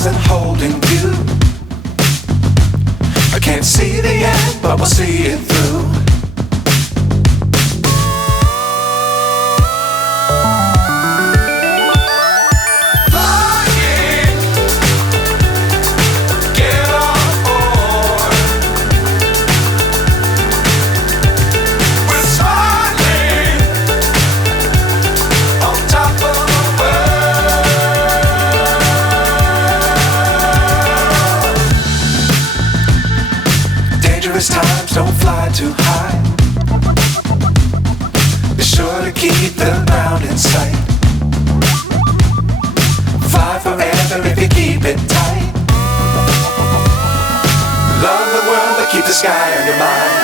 stars and holding you. I can't see the end, but we'll see it through. Times don't fly too high. Be sure to keep the ground in sight. Fly forever if you keep it tight. Love the world but keep the sky on your mind.